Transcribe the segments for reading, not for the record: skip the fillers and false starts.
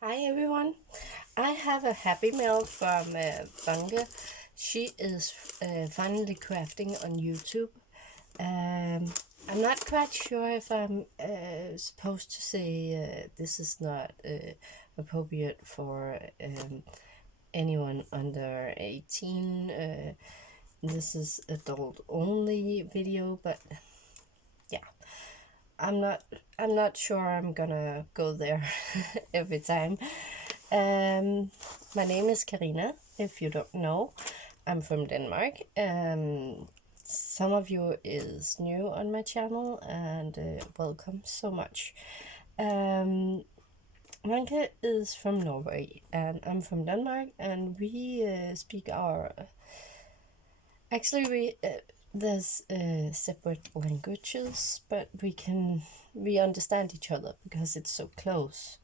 Hi everyone, I have a happy mail from Wenche. She is finally crafting on YouTube. I'm not quite sure if I'm supposed to say this is not appropriate for anyone under 18. This is adult only video, but yeah, I'm not I'm not sure I'm gonna go there every time. My name is Karina, if you don't know. I'm from Denmark. Some of you is new on my channel, and welcome so much. Wenche is from Norway, and I'm from Denmark, and we speak our... Actually, there's separate languages, but we understand each other because it's so close.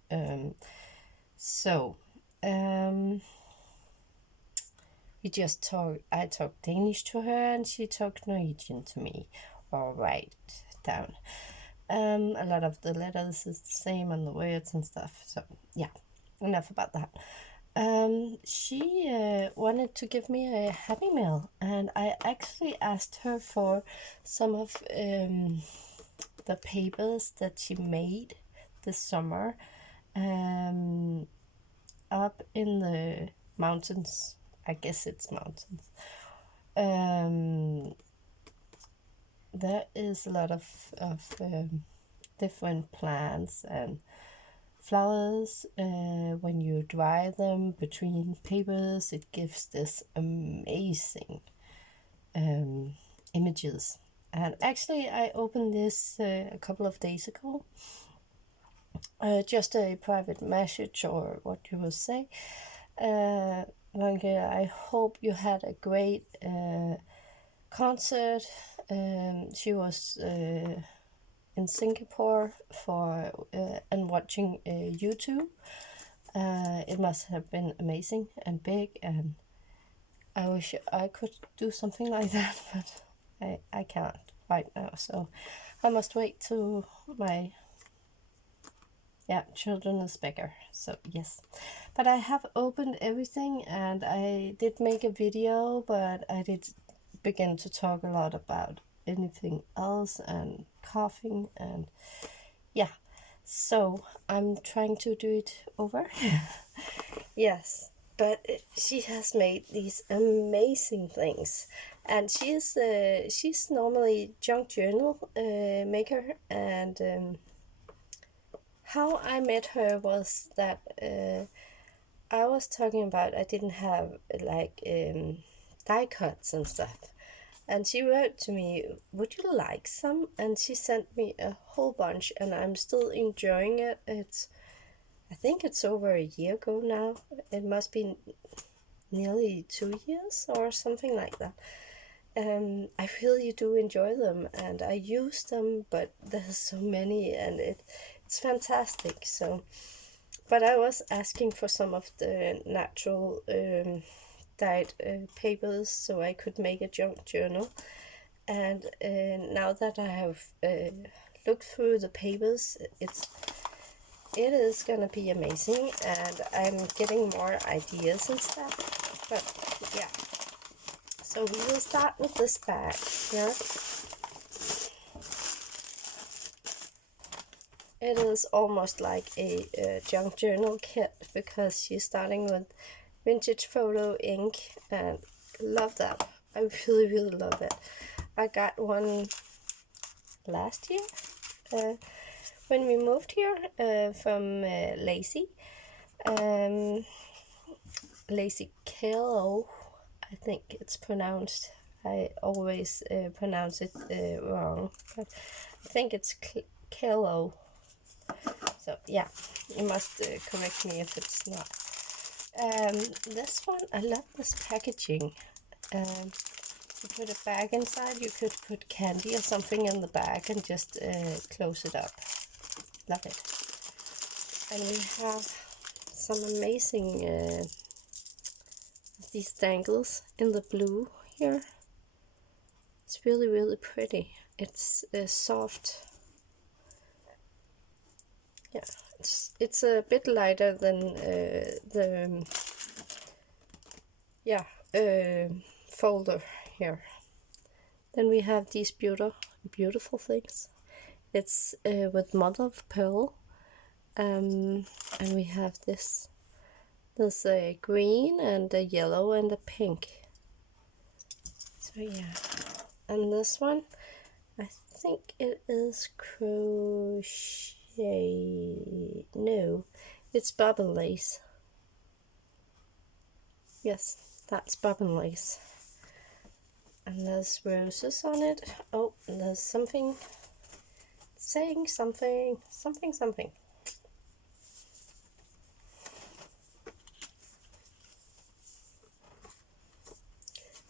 So we just talk. I talk Danish to her, and she talked Norwegian to me, or write down. A lot of the letters is the same, and the words and stuff. So yeah, enough about that. She wanted to give me a happy meal, and I actually asked her for some of the papers that she made this summer up in the mountains. I guess it's mountains. There is a lot of different plants and flowers. When you dry them between papers, it gives this amazing images. And actually, I opened this a couple of days ago. Just a private message, or what you will say. Wenche, I hope you had a great concert. She was in Singapore for and watching YouTube. It must have been amazing and big, and I wish I could do something like that, but I can't right now, so I must wait till my children is bigger. So yes, but I have opened everything, and I did make a video, but I did begin to talk a lot about anything else and coughing, and yeah, so I'm trying to do it over. Yes, but she has made these amazing things, and she's normally junk journal maker, and how I met her was that I was talking about I didn't have like die cuts and stuff, and she wrote to me, "Would you like some?" And she sent me a whole bunch, and I'm still enjoying it. I think it's over a year ago now. It must be nearly 2 years or something like that. I really do enjoy them, and I use them, but there's so many, and it's fantastic. So, but I was asking for some of the natural dyed papers so I could make a junk journal. And now that I have looked through the papers, it is gonna be amazing, and I'm getting more ideas and stuff. But yeah, so we will start with this bag here. It is almost like a junk journal kit, because she's starting with vintage photo ink, and love that. I really love it. I got one last year when we moved here from Lacey. Lacey Kalo, I think it's pronounced. I always pronounce it wrong, but I think it's Kalo. So yeah, you must correct me if it's not. This one, I love this packaging. You put a bag inside, you could put candy or something in the bag and just close it up. Love it. And we have some amazing these dangles in the blue here. It's really pretty. It's soft. Yeah, it's a bit lighter than the folder here. Then we have these beautiful things. It's with mother of pearl, and we have this. There's a green and a yellow and a pink. So yeah, and this one, I think it is crochet. No, it's bobbin lace. Yes, that's bobbin lace. And there's roses on it. Oh, and there's something saying something.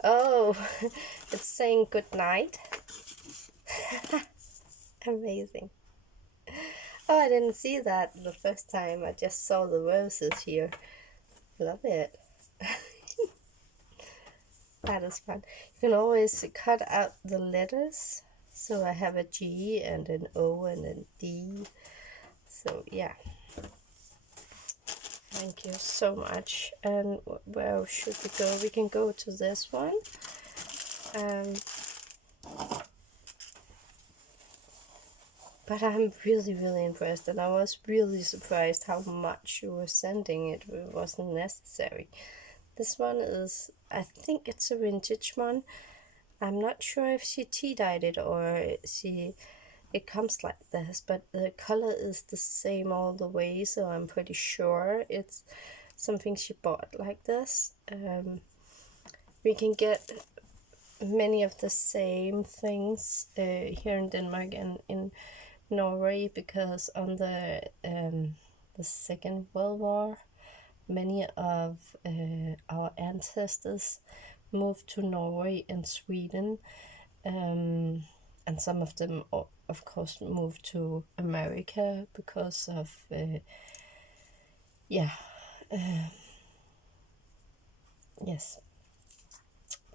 Oh, it's saying good night. Amazing. Oh, I didn't see that the first time. I just saw the roses here. Love it. That is fun. You can always cut out the letters. So I have a G and an O and a D. So yeah. Thank you so much. And where should we go? We can go to this one. But I'm really impressed, and I was really surprised how much you were sending. It wasn't necessary. This one is, I think it's a vintage one. I'm not sure if she tea-dyed it or it comes like this, but the color is the same all the way, so I'm pretty sure it's something she bought like this. We can get many of the same things here in Denmark and in Norway, because on the Second World War, many of our ancestors moved to Norway and Sweden, and some of them, of course, moved to America because of yes,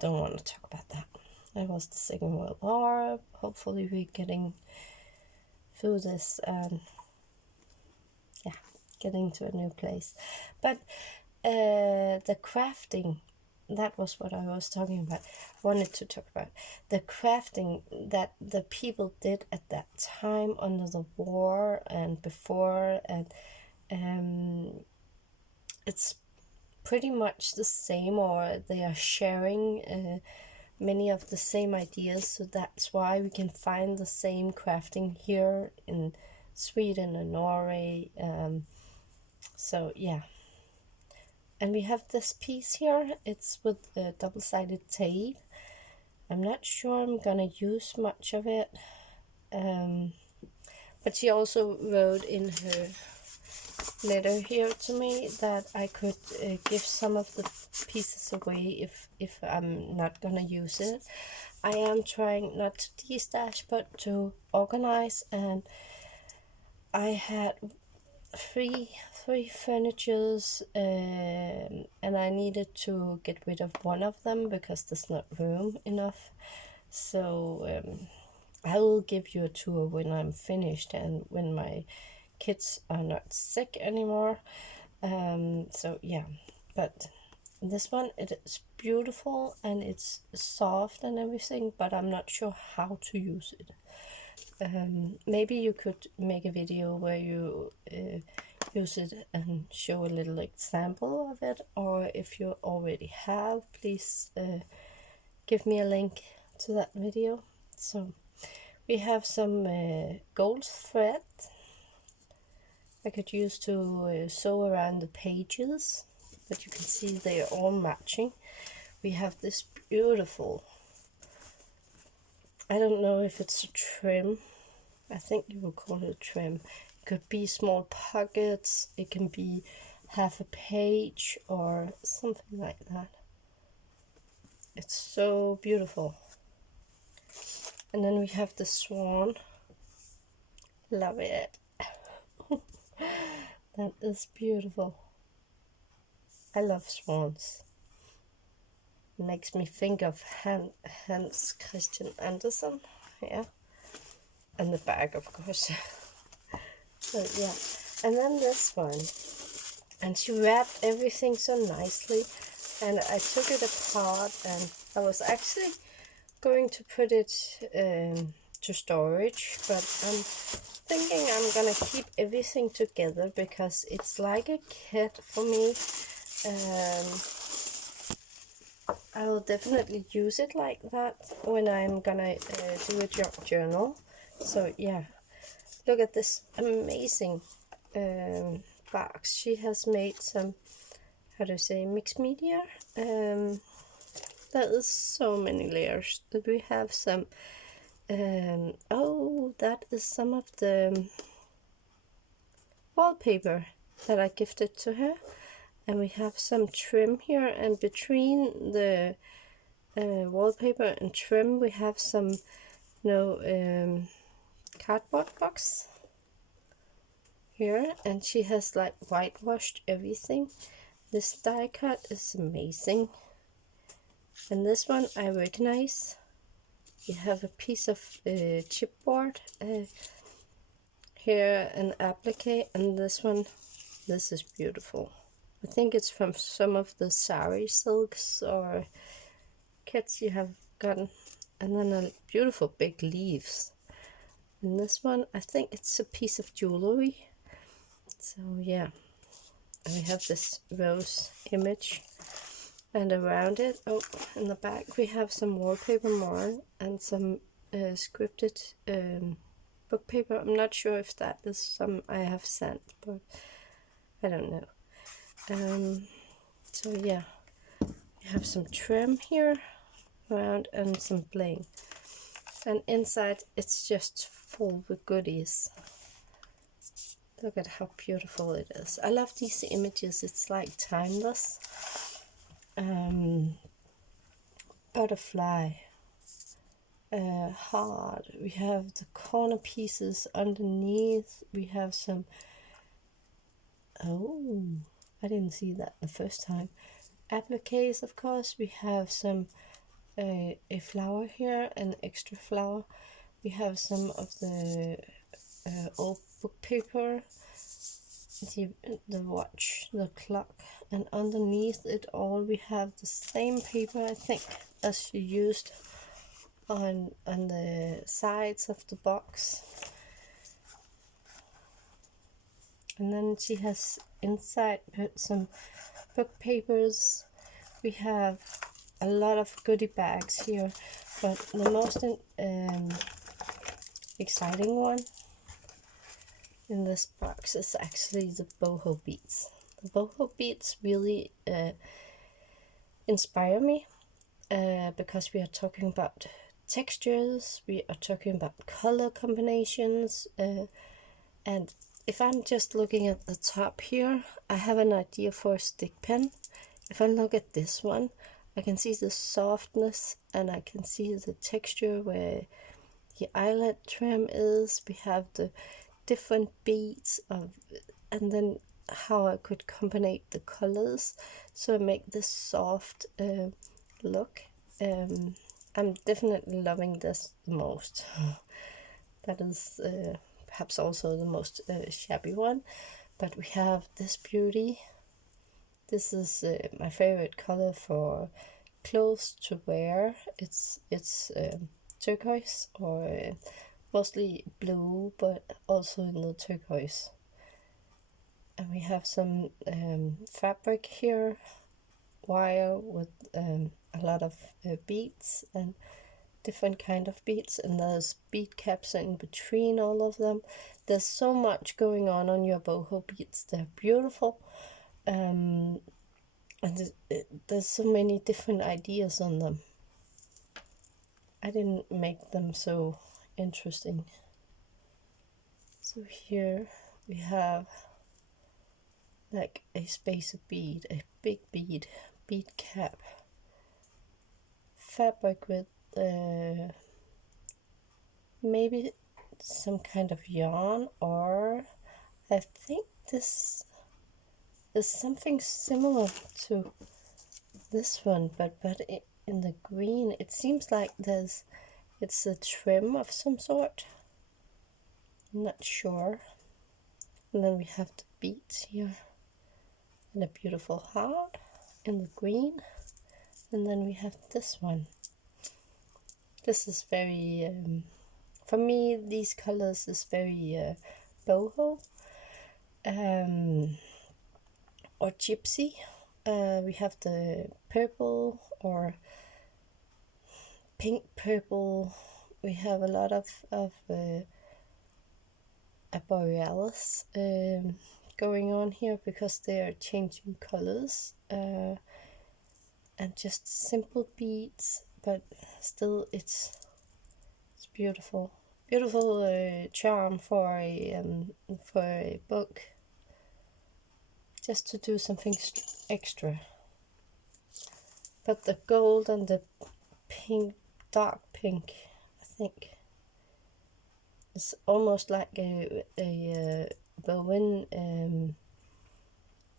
don't want to talk about that. It was the Second World War. Hopefully we're getting through this and getting to a new place. But the crafting, that was what I was talking about. I wanted to talk about the crafting that the people did at that time under the war and before, and it's pretty much the same, or they are sharing many of the same ideas, so that's why we can find the same crafting here in Sweden and Norway. So yeah, and we have this piece here. It's with a double-sided tape. I'm not sure I'm gonna use much of it, but she also wrote in her letter here to me that I could give some of the pieces away if I'm not gonna use it. I am trying not to de-stash but to organize, and I had three furnitures, and I needed to get rid of one of them because there's not room enough. So I will give you a tour when I'm finished and when my kids are not sick anymore. So yeah, but this one, it is beautiful and it's soft and everything, but I'm not sure how to use it. Maybe you could make a video where you use it and show a little example of it, or if you already have, please give me a link to that video. So we have some gold thread I could use to sew around the pages, but you can see they are all matching. We have this beautiful, I don't know if it's a trim, I think you would call it a trim. It could be small pockets, it can be half a page or something like that. It's so beautiful. And then we have the swan. Love it. That is beautiful. I love swans. It makes me think of Hans Christian Andersen. Yeah. And the bag, of course. So yeah. And then this one. And she wrapped everything so nicely. And I took it apart, and I was actually going to put it to storage, but I'm thinking I'm gonna keep everything together because it's like a kit for me. I will definitely use it like that when I'm gonna do a journal. So yeah, look at this amazing box. She has made some, how do you say, mixed media. There is so many layers. We have some, oh, that is some of the wallpaper that I gifted to her. And we have some trim here, and between the wallpaper and trim we have some cardboard box here, and she has like whitewashed everything. This die cut is amazing, and this one I recognize. You have a piece of chipboard here, an applique, and this one, this is beautiful. I think it's from some of the sari silks or kits you have gotten. And then a beautiful big leaves. And this one, I think it's a piece of jewelry. So yeah, and we have this rose image, and around it, oh, in the back we have some wallpaper more and some scripted book paper. I'm not sure if that is some I have sent, but I don't know. So yeah, we have some trim here around and some bling, and inside it's just full with goodies. Look at how beautiful it is. I love these images. It's like timeless. Butterfly, heart. We have the corner pieces underneath. We have some, oh, I didn't see that the first time. Appliques, of course. We have some a flower here, an extra flower. We have some of the old book paper, the watch, the clock, and underneath it all we have the same paper, I think, as she used on the sides of the box. And then she has inside put some book papers. We have a lot of goodie bags here, but the most exciting one in this box is actually the boho beads. The boho beads really inspire me because we are talking about textures, we are talking about color combinations, and if I'm just looking at the top here, I have an idea for a stick pen. If I look at this one, I can see the softness and I can see the texture where the eyelet trim is. We have the different beads of, and then how I could combine the colors so make this soft look. I'm definitely loving this the most. That is perhaps also the most shabby one, but we have this beauty. This is my favorite color for clothes to wear. It's turquoise, or mostly blue, but also in the turquoise. And we have some fabric here, wire with a lot of beads and different kind of beads, and there's bead caps in between all of them. There's so much going on your boho beads. They're beautiful, and there's so many different ideas on them. I didn't make them so interesting. So here we have like a spacer bead, a big bead cap, fabric with maybe some kind of yarn, or I think this is something similar to this one, but in the green it seems like it's a trim of some sort. I'm not sure. And then we have the beads here and a beautiful heart in the green. And then we have this one. This is very, for me, these colors is very boho or gypsy. We have the purple or pink purple. We have a lot of a borealis going on here because they are changing colors, and just simple beads, but still it's beautiful. Beautiful charm for a book, just to do something extra. But the gold and the pink, dark pink, I think it's almost like a Bowen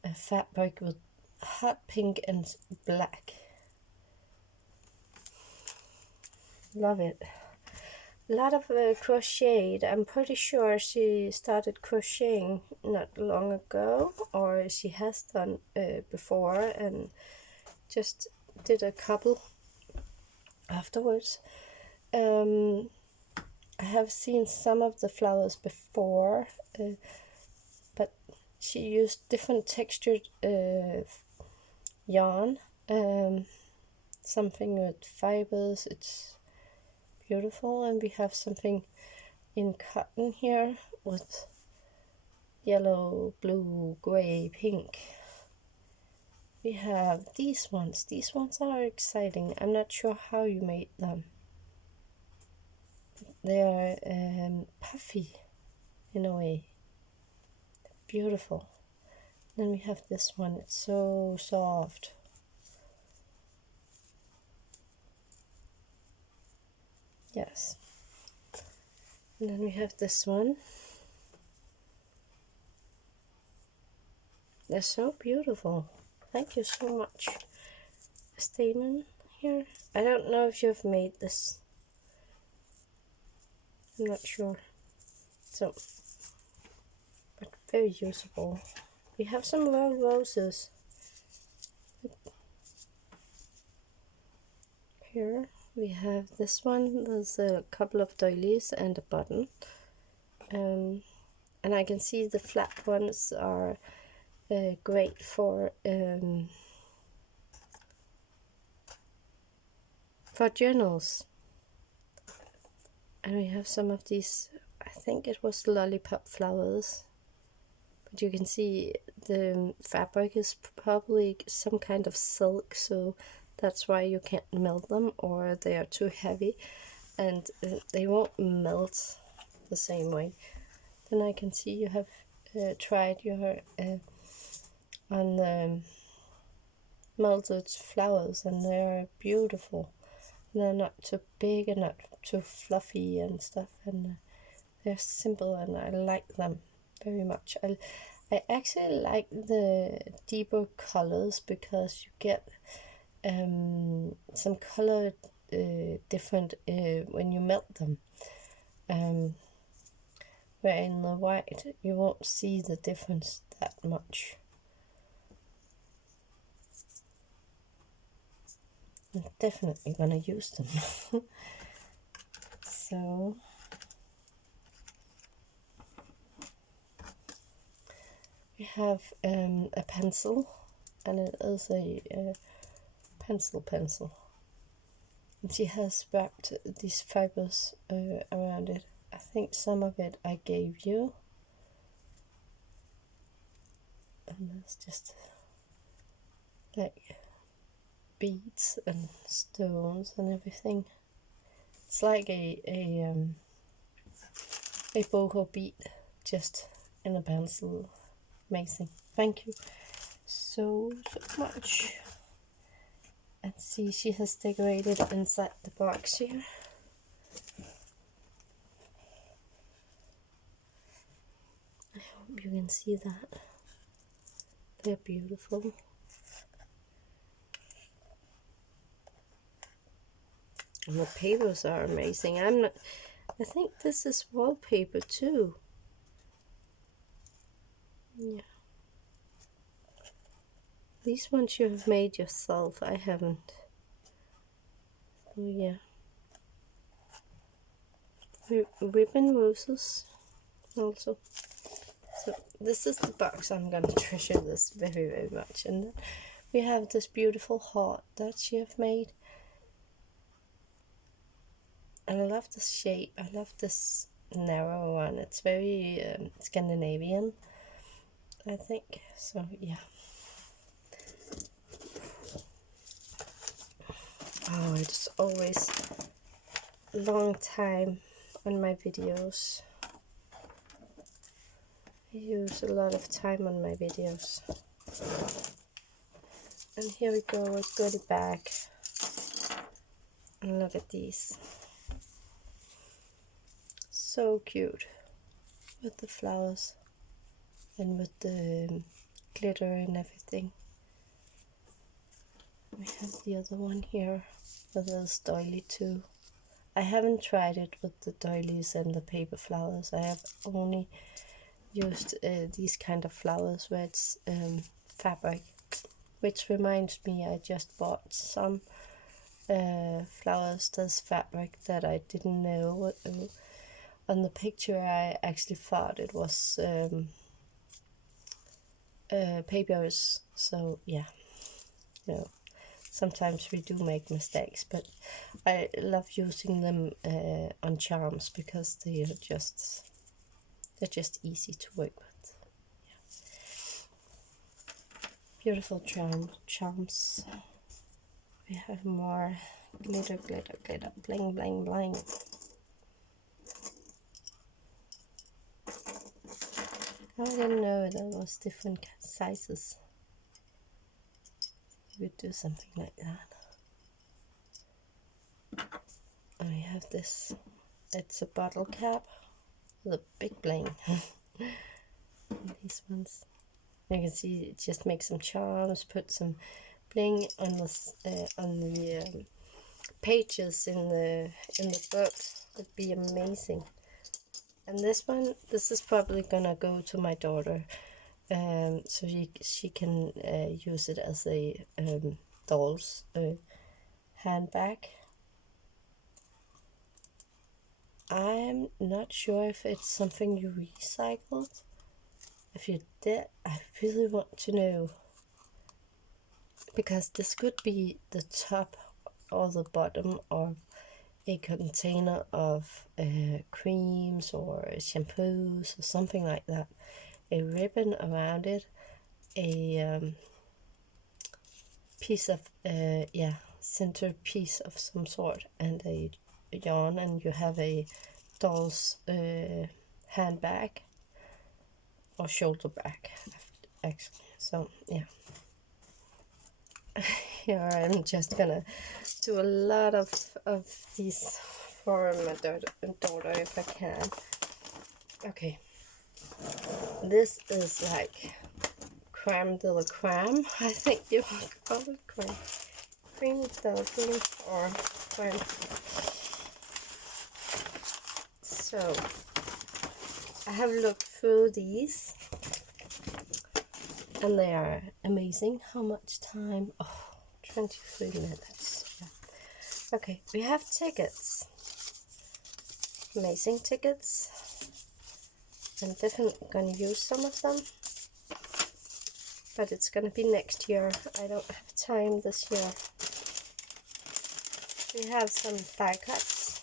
a fabric with hot pink and black. Love it. A lot of crocheted. I'm pretty sure she started crocheting not long ago, or she has done before and just did a couple afterwards. I have seen some of the flowers before, but she used different textured yarn, something with fibers. It's beautiful. And we have something in cotton here with yellow, blue, gray, pink. We have these ones. These ones are exciting. I'm not sure how you made them. They are puffy in a way. Beautiful. Then we have this one. It's so soft. Yes. And then we have this one. They're so beautiful. Thank you so much. Stamen here. I don't know if you've made this. I'm not sure. So, but very usable. We have some royal roses. Here we have this one. There's a couple of doilies and a button. And I can see the flat ones are great for journals. And we have some of these, I think it was lollipop flowers, but you can see the fabric is probably some kind of silk, so that's why you can't melt them, or they are too heavy and they won't melt the same way. Then I can see you have tried your on the melted flowers, and they're beautiful. They're not too big and not too fluffy and stuff, and they're simple, and I like them very much. I actually like the deeper colors because you get some color different when you melt them. Where in the white you won't see the difference that much. I'm definitely gonna use them. So we have a pencil, and it is a pencil. And she has wrapped these fibers around it. I think some of it I gave you, and that's just like beads and stones and everything. It's like a boho bead, just in a pencil. Amazing. Thank you so much. And see, she has decorated inside the box here. I hope you can see that. They're beautiful. And the papers are amazing. I think this is wallpaper too. Yeah. These ones you have made yourself, I haven't. Oh yeah. Ribbon roses also. So this is the box. I'm gonna treasure this very, very much. And then we have this beautiful heart that she have made. And I love this shape. I love this narrow one. It's very Scandinavian, I think. So yeah. Oh, it's always a long time on my videos. I use a lot of time on my videos. And here we go, a goodie bag. And look at these. So cute. With the flowers. And with the glitter and everything. We have the other one here. With this doily too. I haven't tried it with the doilies and the paper flowers. I have only used these kind of flowers where it's fabric. Which reminds me, I just bought some flowers that's fabric that I didn't know. On the picture I actually thought it was papers. So yeah, you know, sometimes we do make mistakes, but I love using them on charms because they're just easy to work with. Yeah. Beautiful charms. We have more glitter, glitter, glitter, bling, bling, bling. I didn't know there was different sizes. You would do something like that. And we have this. It's a bottle cap with a big bling. These ones. You can see it just makes some charms, put some bling on the pages in the book. Would be amazing. And this one, this is probably gonna go to my daughter, so she can use it as a doll's handbag. I'm not sure if it's something you recycled. If you did, I really want to know, because this could be the top or the bottom of a container of creams or shampoos or something like that. A ribbon around it, a piece of center piece of some sort, and a yarn, and you have a doll's handbag or shoulder bag actually. So yeah. Here I'm just gonna do a lot of these for my daughter if I can. Okay, this is like creme de la creme, I think you would call it. Cream de la cream or creme. So I have looked through these and they are amazing. How much time? Oh, 23 minutes. Yeah. Okay, we have tickets. Amazing tickets. I'm definitely gonna use some of them, but it's gonna be next year. I don't have time this year. We have some die cuts.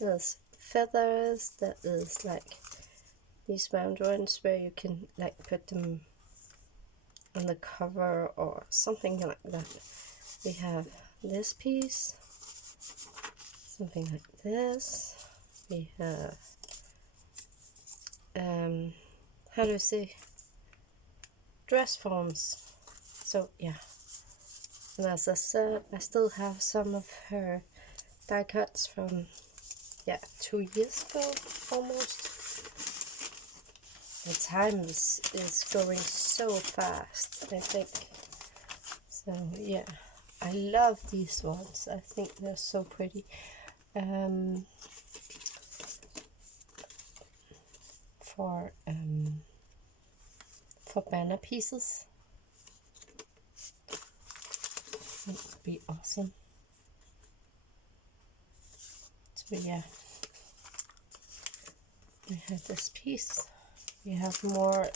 There's feathers. That is like these round ones where you can like put them on the cover or something like that. We have this piece, something like this. We have how do you say, dress forms. So yeah, and as I said, I still have some of her die cuts from 2 years ago almost. The time is going so fast, I think. So yeah, I love these ones. I think they're so pretty. For for banner pieces. That would be awesome. So yeah, we have this piece. We have more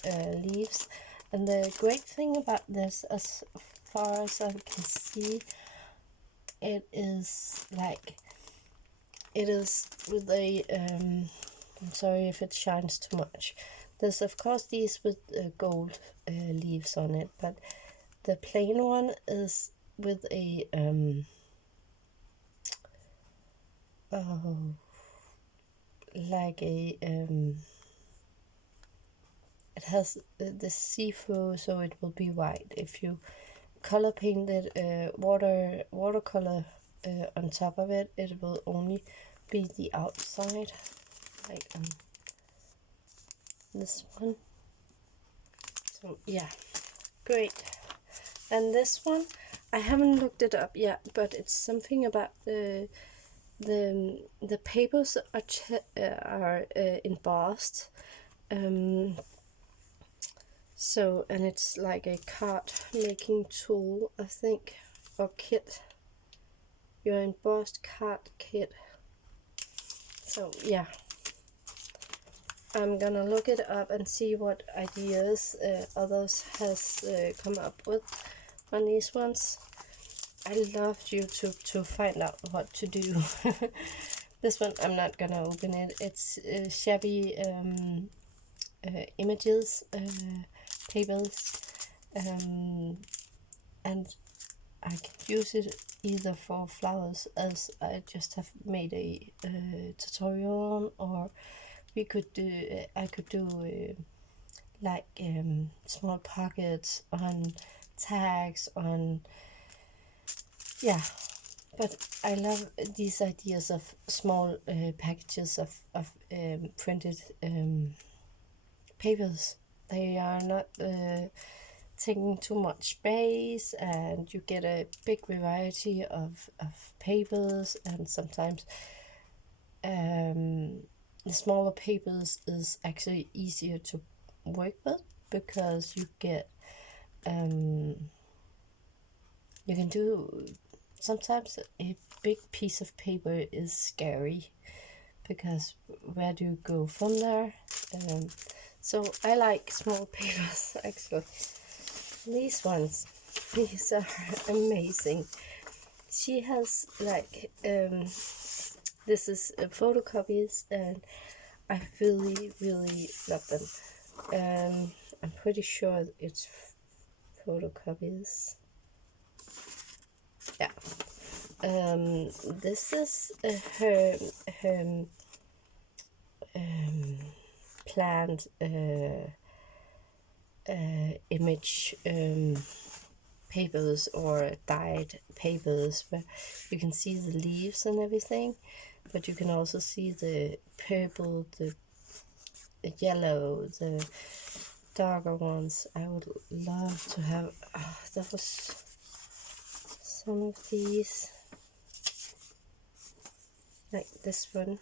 leaves, and the great thing about this, as far as I can see, it is with a I'm sorry if it shines too much. There's of course these with gold leaves on it, but the plain one is with a it has the see-through, so it will be white. If you color painted watercolor on top of it, it will only be the outside, like this one. So yeah, great. And this one, I haven't looked it up yet, but it's something about the papers are embossed. So, and it's like a card making tool, I think, or kit. Your embossed card kit. So yeah, I'm gonna look it up and see what ideas others has come up with on these ones. I love YouTube to find out what to do. This one I'm not gonna open it. It's shabby images, papers, and I can use it either for flowers, as I just have made a tutorial on, or we could do I could do like small pockets on tags on, yeah. But I love these ideas of small packages of printed papers. They are not taking too much space, and you get a big variety of papers, and sometimes the smaller papers is actually easier to work with, because you get you can do, sometimes a big piece of paper is scary, because where do you go from there? So I like small papers actually. These ones, these are amazing. She has like this is photocopies, and I really love them. I'm pretty sure it's photocopies. Yeah. This is her planned image papers, or dyed papers, where you can see the leaves and everything, but you can also see the purple, the yellow, the darker ones. I would love to have that was some of these, like this one.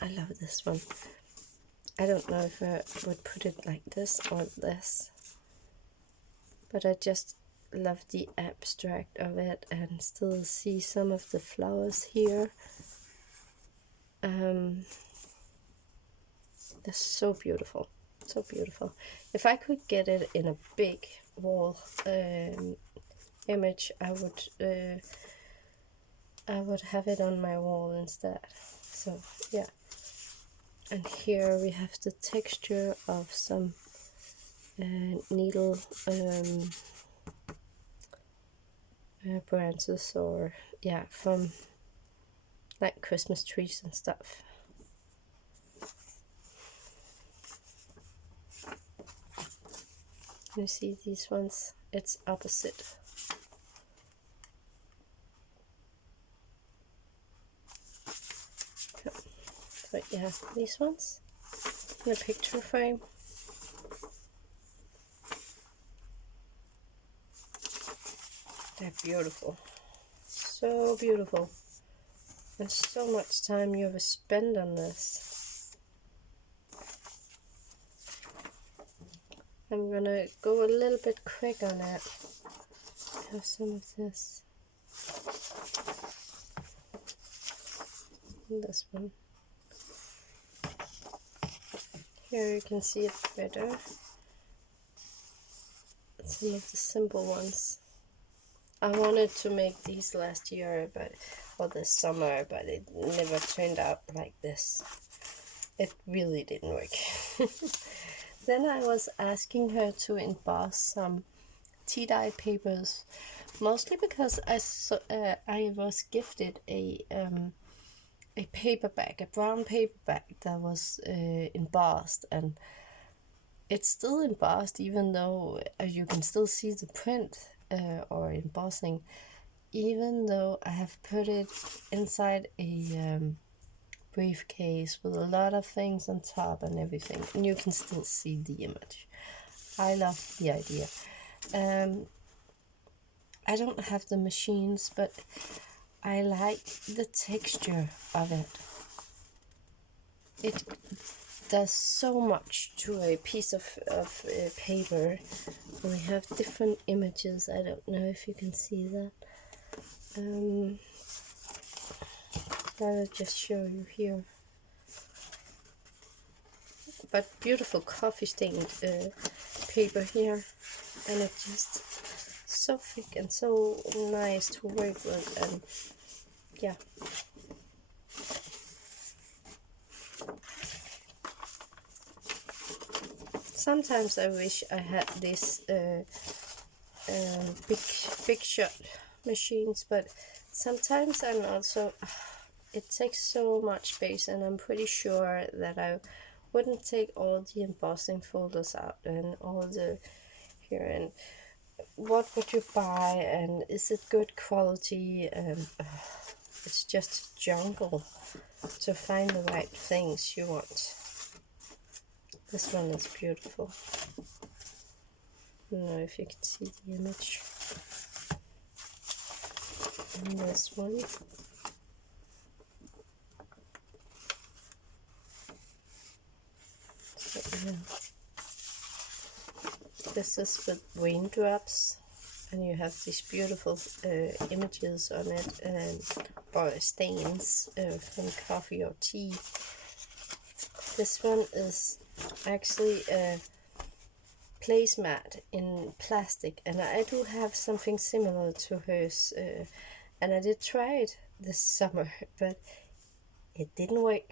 I love this one. I don't know if I would put it like this or this, but I just love the abstract of it, and still see some of the flowers here. They're so beautiful, so beautiful. If I could get it in a big wall image, I would have it on my wall instead. So yeah. And here we have the texture of some needle branches, or yeah, from like Christmas trees and stuff. You see these ones, it's opposite. So yeah, these ones in a picture frame. They're beautiful, so beautiful, and so much time you have spent on this. I'm gonna go a little bit quick on it. I have some of this. And this one. Here you can see it better. Some of the simple ones. I wanted to make these last year, or this summer, but it never turned out like this. It really didn't work. Then I was asking her to emboss some tea dye papers, mostly because I was gifted a paper bag, a brown paper bag that was embossed, and it's still embossed even though you can still see the print or embossing, even though I have put it inside a briefcase with a lot of things on top and everything, and you can still see the image. I love the idea. I don't have the machines, but I like the texture of it. It does so much to a piece of paper. We have different images. I don't know if you can see that. I'll just show you here. But beautiful coffee stained paper here, and it's just so thick and so nice to work with, and yeah. Sometimes I wish I had these big shot machines, but sometimes I'm also it takes so much space, and I'm pretty sure that I wouldn't take all the embossing folders out and all the here, and what would you buy, and is it good quality, and it's just a jungle to find the right things you want. This one is beautiful. I don't know if you can see the image. And this one. So, yeah. This is with raindrops, and you have these beautiful images on it, or stains from coffee or tea. This one is actually a placemat in plastic, and I do have something similar to hers, and I did try it this summer, but it didn't work.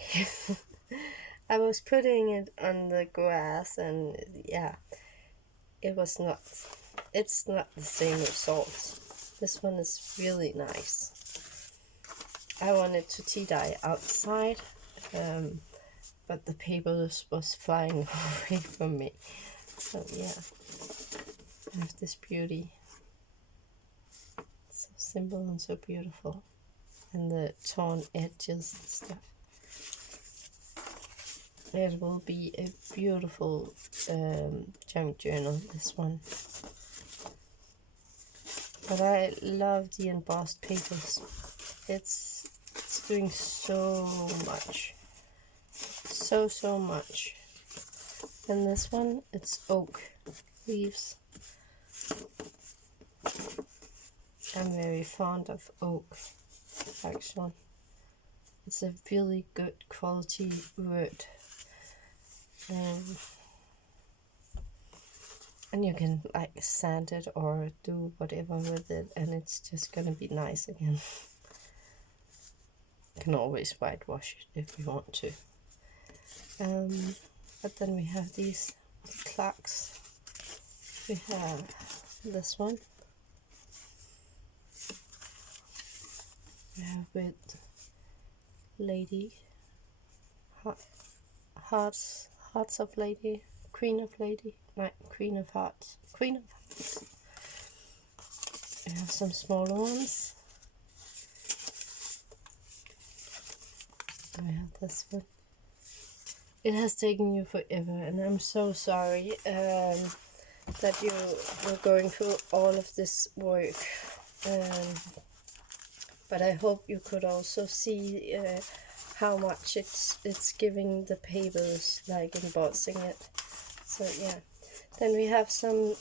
I was putting it on the grass, and yeah, it's not the same result. This one is really nice. I wanted to tea dye outside, but the paper was flying away from me. So yeah, I have this beauty. So simple and so beautiful. And the torn edges and stuff. It will be a beautiful junk journal, this one. But I love the embossed papers. It's doing so much. So much. And this one, it's oak leaves. I'm very fond of oak, actually. It's a really good quality wood. And you can like sand it or do whatever with it, and it's just gonna be nice again. You can always whitewash it if you want to. But then we have these clocks. We have this one. We have with lady, hearts of lady, queen of lady, right, queen of hearts. We have some smaller ones. And we have this one. It has taken you forever, and I'm so sorry that you were going through all of this work. But I hope you could also see how much it's giving the papers, like embossing it. So yeah, Then we have some,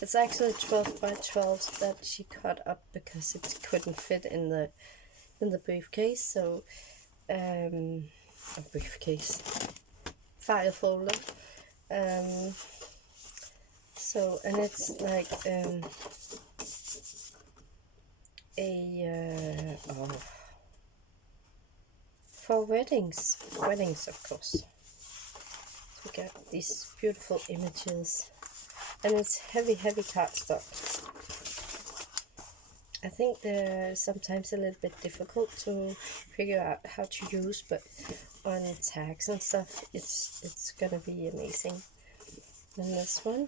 it's actually 12 by 12 that she cut up because it couldn't fit in the briefcase. So, a briefcase, file folder. So, and it's like for weddings of course. We got these beautiful images, and it's heavy cardstock. I think they're sometimes a little bit difficult to figure out how to use, but on tags and stuff, it's gonna be amazing. And this one,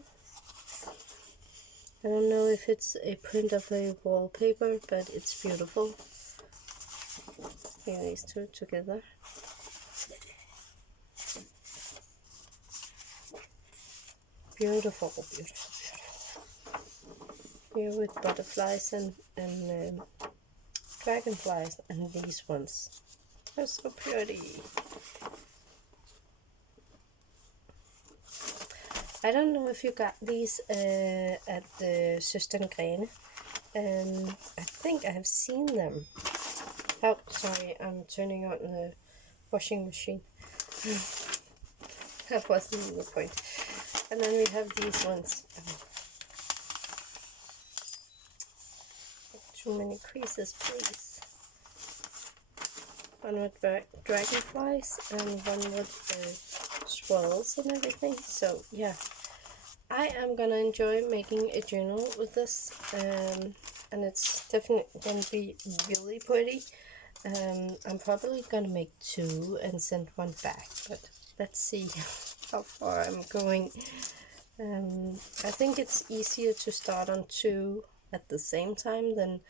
I don't know if it's a print of a wallpaper, but it's beautiful. Here, these two together. Beautiful. Here with butterflies and dragonflies, and these ones are so pretty. I don't know if you got these at the Søster Grene. I think I have seen them. Oh, sorry, I'm turning on the washing machine. That wasn't the point. And then we have these ones. Too many creases, please. One with dragonflies and one with swirls and everything. So yeah, I am gonna enjoy making a journal with this, and it's definitely gonna be really pretty. I'm probably gonna make 2 and send one back, but let's see how far I'm going. I think it's easier to start on 2 at the same time than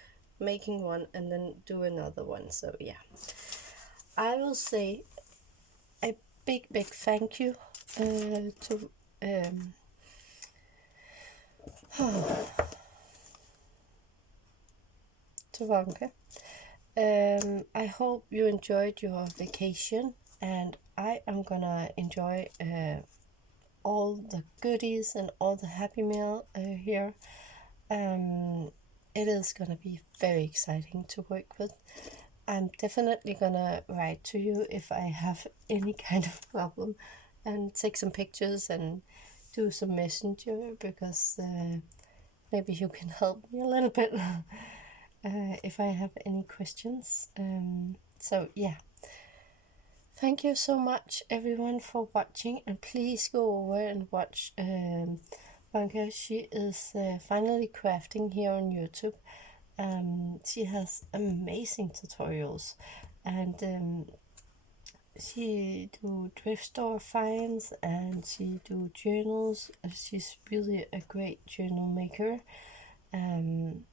making one and then do another one. So yeah, I will say a big thank you to Wenche. I hope you enjoyed your vacation, and I am gonna enjoy all the goodies and all the happy meal here. It is gonna be very exciting to work with. I'm definitely gonna write to you if I have any kind of problem, and take some pictures and do some messenger, because maybe you can help me a little bit if I have any questions. So yeah, thank you so much everyone for watching, and please go over and watch Wenche. She is finally crafting here on YouTube. She has amazing tutorials, and she do thrift store finds, and she do journals. She's really a great journal maker, and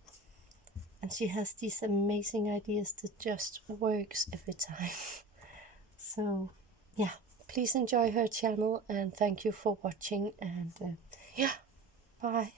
she has these amazing ideas that just works every time. So yeah, please enjoy her channel, and thank you for watching, and yeah, bye.